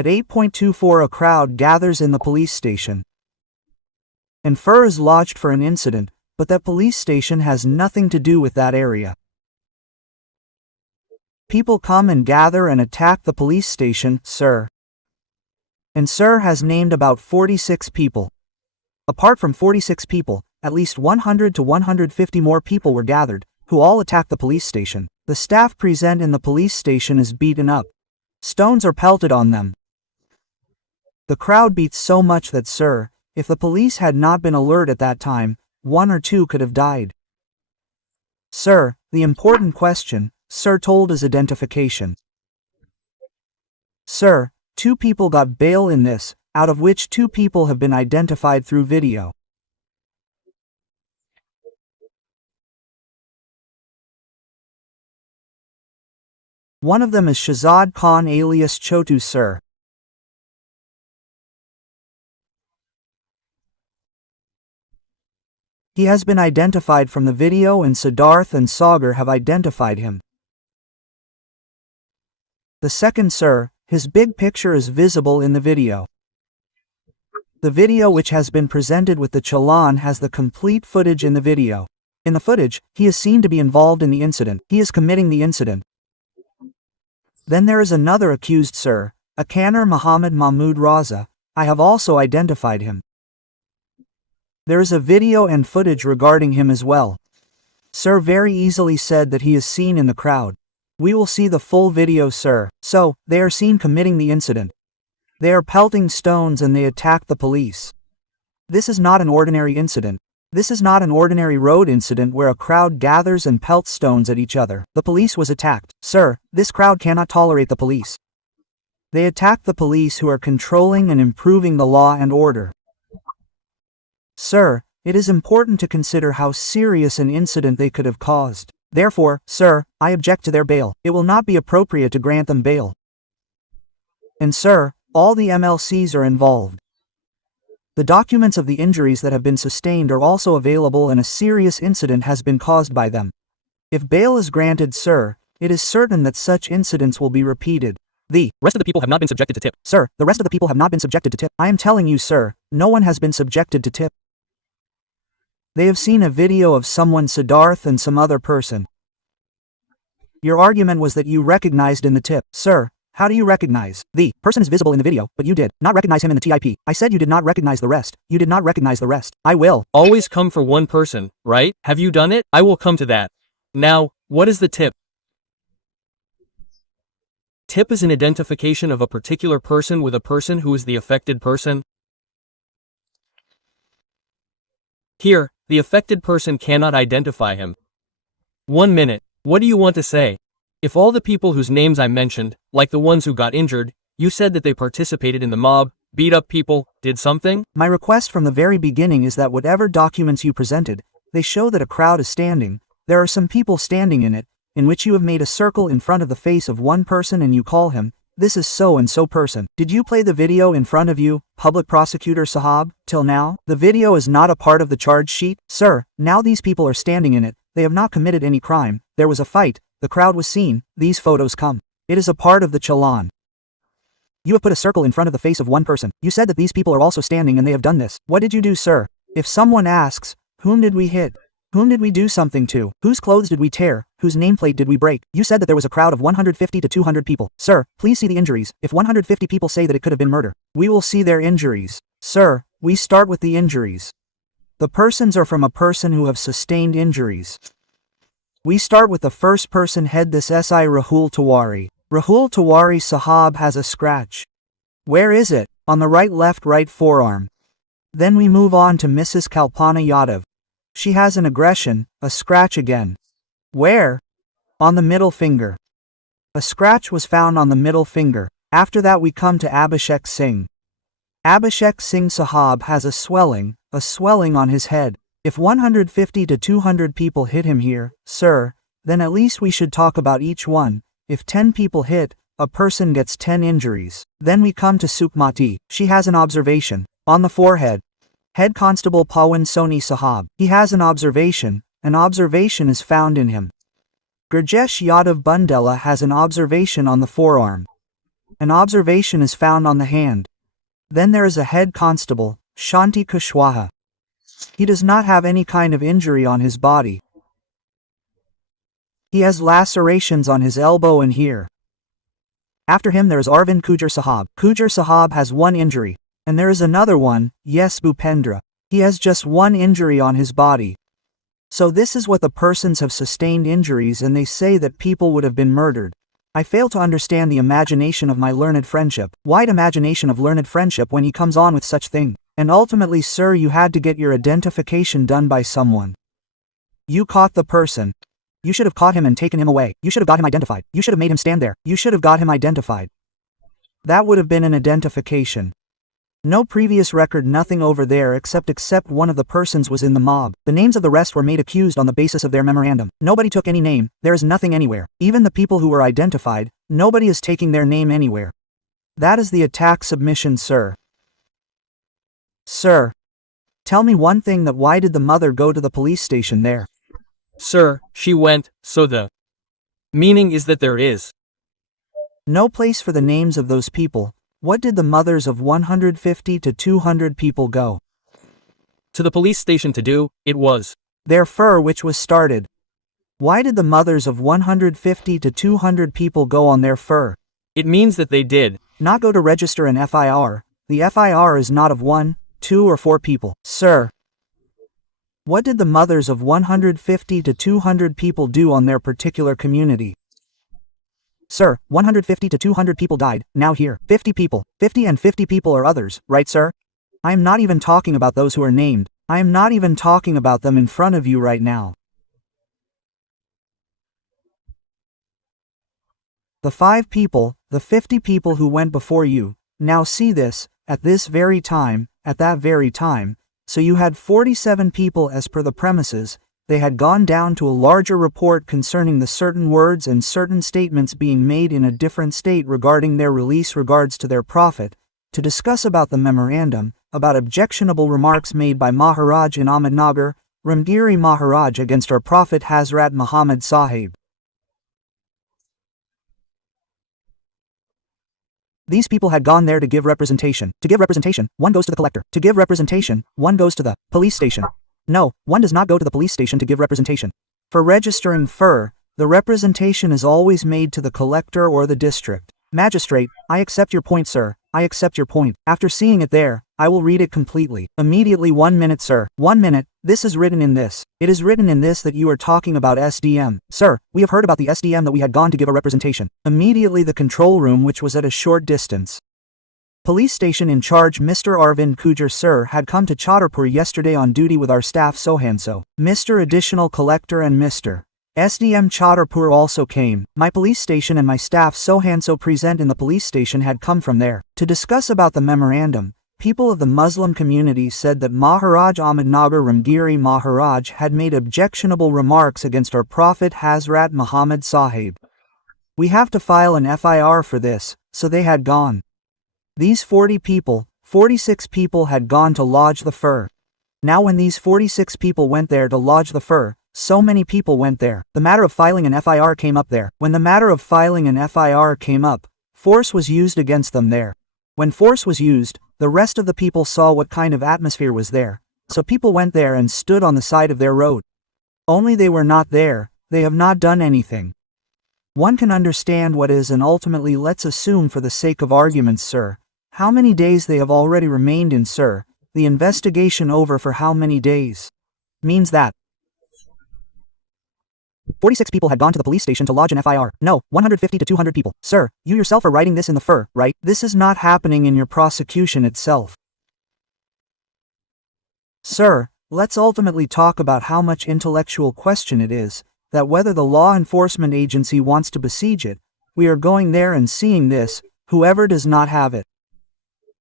At 8:24 a crowd gathers in the police station. An FIR is lodged for an incident, but that police station has nothing to do with that area. People come and gather and attack the police station, sir. And sir has named about 46 people. Apart from 46 people, at least 100 to 150 more people were gathered, who all attacked the police station. The staff present in the police station is beaten up. Stones are pelted on them. The crowd beats so much that, sir, if the police had not been alert at that time, 1 or 2 could have died. Sir, the important question, sir, told is identification. Sir, 2 people got bail in this, out of which 2 people have been identified through video. One of them is Shahzad Khan alias Chotu, sir. He has been identified from the video, and Siddharth and Sagar have identified him. The second, sir, his big picture is visible in the video. The video which has been presented with the challan has the complete footage in the video. In the footage, he is seen to be involved in the incident. He is committing the incident. Then there is another accused, sir, a Kanner Muhammad Mahmood Raza. I have also identified him. There is a video and footage regarding him as well. Sir very easily said that he is seen in the crowd. We will see the full video, sir. So, they are seen committing the incident. They are pelting stones and they attack the police. This is not an ordinary incident. This is not an ordinary road incident where a crowd gathers and pelts stones at each other. The police was attacked. Sir, this crowd cannot tolerate the police. They attack the police who are controlling and improving the law and order. Sir, it is important to consider how serious an incident they could have caused. Therefore, sir, I object to their bail. It will not be appropriate to grant them bail. And sir, all the MLCs are involved. The documents of the injuries that have been sustained are also available, and a serious incident has been caused by them. If bail is granted, sir, it is certain that such incidents will be repeated. The rest of the people have not been subjected to tip. Sir, the rest of the people have not been subjected to tip. I am telling you, sir, no one has been subjected to tip. They have seen a video of someone, Siddharth, and some other person. Your argument was that you recognized in the tip. Sir, how do you recognize? The person is visible in the video, but you did not recognize him in the TIP. I said you did not recognize the rest. You did not recognize the rest. I will always come for one person, right? Have you done it? I will come to that. Now, what is the tip? Tip is an identification of a particular person with a person who is the affected person. Here, the affected person cannot identify him. 1 minute. What do you want to say? If all the people whose names I mentioned, like the ones who got injured, you said that they participated in the mob, beat up people, did something? My request from the very beginning is that whatever documents you presented, they show that a crowd is standing. There are some people standing in it, in which you have made a circle in front of the face of one person and you call him, this is so and so person. Did you play the video in front of you, Public Prosecutor Sahab, till now? The video is not a part of the charge sheet? Sir, now these people are standing in it. They have not committed any crime. There was a fight. The crowd was seen. These photos come. It is a part of the challan. You have put a circle in front of the face of one person. You said that these people are also standing and they have done this. What did you do, sir? If someone asks, whom did we hit? Whom did we do something to? Whose clothes did we tear? Whose nameplate did we break? You said that there was a crowd of 150 to 200 people. Sir, please see the injuries. If 150 people say that it could have been murder, we will see their injuries. Sir, we start with the injuries. The persons are from a person who have sustained injuries. We start with the first person head, this SI Rahul Tiwari. Rahul Tiwari Sahab has a scratch. Where is it? On the right forearm. Then we move on to Mrs. Kalpana Yadav. She has an aggression, a scratch again. Where? On the middle finger. A scratch was found on the middle finger. After that we come to Abhishek Singh. Abhishek Singh Sahab has a swelling on his head. If 150 to 200 people hit him here, sir, then at least we should talk about each one. If 10 people hit, a person gets 10 injuries. Then we come to Sukhmati. She has an observation. On the forehead. Head Constable Pawan Soni Sahab. He has an observation. An observation is found in him. Gurjesh Yadav Bundela has an observation on the forearm. An observation is found on the hand. Then there is a head constable, Shanti Kushwaha. He does not have any kind of injury on his body. He has lacerations on his elbow and here. After him there is Arvind Kujar Sahab. Kujar Sahab has one injury. And there is another one, yes Bhupendra. He has just one injury on his body. So this is what the persons have sustained injuries and they say that people would have been murdered. I fail to understand the imagination of my learned friendship. Wide imagination of learned friendship when he comes on with such thing. And ultimately sir you had to get your identification done by someone. You caught the person. You should have caught him and taken him away. You should have got him identified. You should have made him stand there. You should have got him identified. That would have been an identification. No previous record, nothing over there except one of the persons was in the mob. The names of the rest were made accused on the basis of their memorandum. Nobody took any name, there is nothing anywhere. Even the people who were identified, nobody is taking their name anywhere. That is the attack submission sir. Sir. Tell me one thing, that why did the mother go to the police station there? Sir, she went, so the meaning is that there is no place for the names of those people. What did the mothers of 150 to 200 people go? To the police station to do, it was their fur which was started. Why did the mothers of 150 to 200 people go on their fur? It means that they did not go to register an FIR. The FIR is not of 1, 2 or 4 people. Sir. What did the mothers of 150 to 200 people do on their particular community? Sir, 150 to 200 people died, now here, 50 people, 50 and 50 people are others, right sir? I am not even talking about those who are named. I am not even talking about them in front of you right now. The 5 people, the 50 people who went before you, now see this, at this very time, at that very time, so you had 47 people as per the premises. They had gone down to a larger report concerning the certain words and certain statements being made in a different state regarding their release regards to their prophet, to discuss about the memorandum, about objectionable remarks made by Maharaj in Ahmednagar, Ramgiri Maharaj against our prophet Hazrat Muhammad Sahib. These people had gone there to give representation. To give representation, one goes to the collector. To give representation, one goes to the police station. No, one does not go to the police station to give representation. For registering FIR, the representation is always made to the collector or the district magistrate. I accept your point, sir. I accept your point. After seeing it there, I will read it completely. Immediately 1 minute, sir. 1 minute. This is written in this. It is written in this that you are talking about SDM. Sir, we have heard about the SDM that we had gone to give a representation. Immediately the control room, which was at a short distance. Police station in charge Mr. Arvind Kujar sir had come to Chhatarpur yesterday on duty with our staff Sohanso. Mr. Additional Collector and Mr. SDM Chhatarpur also came. My police station and my staff Sohanso present in the police station had come from there. To discuss about the memorandum, people of the Muslim community said that Maharaj Ahmednagar Ramgiri Maharaj had made objectionable remarks against our prophet Hazrat Muhammad Sahib. We have to file an FIR for this, so they had gone. These 40 people, 46 people had gone to lodge the FIR. Now when these 46 people went there to lodge the FIR, so many people went there. The matter of filing an FIR came up there. When the matter of filing an FIR came up, force was used against them there. When force was used, the rest of the people saw what kind of atmosphere was there. So people went there and stood on the side of their road. Only they were not there, they have not done anything. One can understand what is, and ultimately let's assume for the sake of arguments, sir, how many days they have already remained in, sir. The investigation over for how many days? Means that 46 people had gone to the police station to lodge an FIR. No, 150 to 200 people. Sir, you yourself are writing this in the FIR, right? This is not happening in your prosecution itself. Sir, let's ultimately talk about how much intellectual question it is, that whether the law enforcement agency wants to besiege it, we are going there and seeing this, whoever does not have it.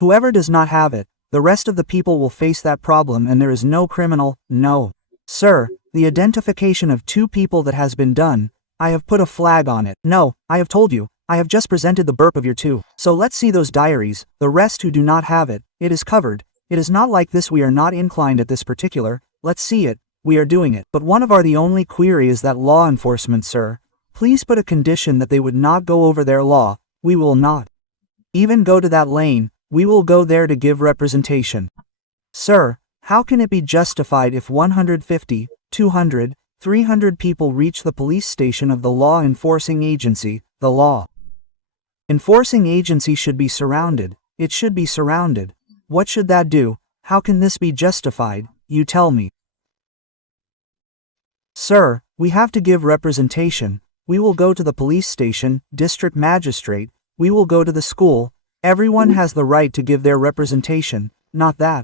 Whoever does not have it, the rest of the people will face that problem, and there is no criminal, no. Sir, the identification of 2 people that has been done, I have put a flag on it. No, I have told you, I have just presented the burp of your 2. So let's see those diaries, the rest who do not have it, it is covered. It is not like this, we are not inclined at this particular, let's see it, we are doing it. But one of our the only query is that law enforcement, sir, please put a condition that they would not go over their law, we will not. Even go to that lane, we will go there to give representation. Sir, how can it be justified if 150, 200, 300 people reach the police station of the law enforcing agency? The law enforcing agency should be surrounded. It should be surrounded. What should that do? How can this be justified? You tell me. Sir, we have to give representation. We will go to the police station, district magistrate, we will go to the school. Everyone has the right to give their representation, not that.